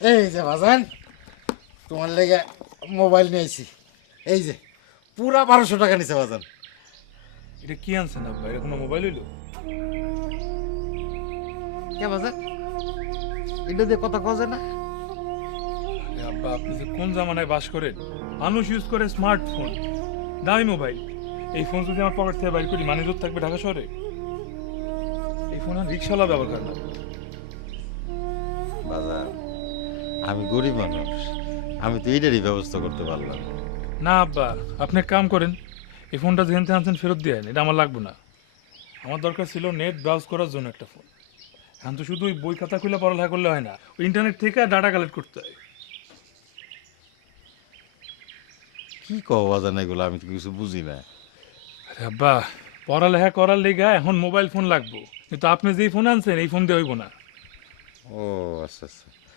এই যে বাজান, তোমার লেগে মোবাইল নিয়েছি। এই যে পুরা 1200 টাকা নিছে বাজান। এটা কি আনছেন আব্বা? এটা কোনো মোবাইল হইলো? কে বাজান, এটা দিয়ে কথা কওয়া যায় না? আরে আব্বা, আপনি যে কোন জামানায় বাস করেন? মানুষ ইউজ করে স্মার্টফোন, দামি মোবাইল। এই ফোন যদি আমার পকেট থেকে বাইর করি, মানে দূর থাকবে ঢাকা শহরে? এই ফোন আর রিক্সাওয়ালা ব্যবহার করে না। বাজান, আমি গরিব মানুষ, আমি তো এইটারই ব্যবস্থা করতে পারলাম। না আব্বা, আপনি এক কাম করেন, এই ফোনটা যেখান থেকে আনছেন ফেরত দিয়ে এটা আমার লাগবে না। আমার দরকার ছিল নেট ব্রাউজ করার জন্য একটা ফোন। এখন তো শুধু ওই বই খাতা খুলে পড়ালেখা করলে হয় না, ওই ইন্টারনেট থেকে ডাটা কালেক্ট করতে হয়। কি কও বাজান এগুলো, আমি তো কিছু বুঝি না। আরে আব্বা, পড়ালেখা করার লেগা এখন মোবাইল ফোন লাগবো, কিন্তু আপনি যেই ফোন আনছেন এই ফোন দিয়ে হইব না। ও আচ্ছা আচ্ছা,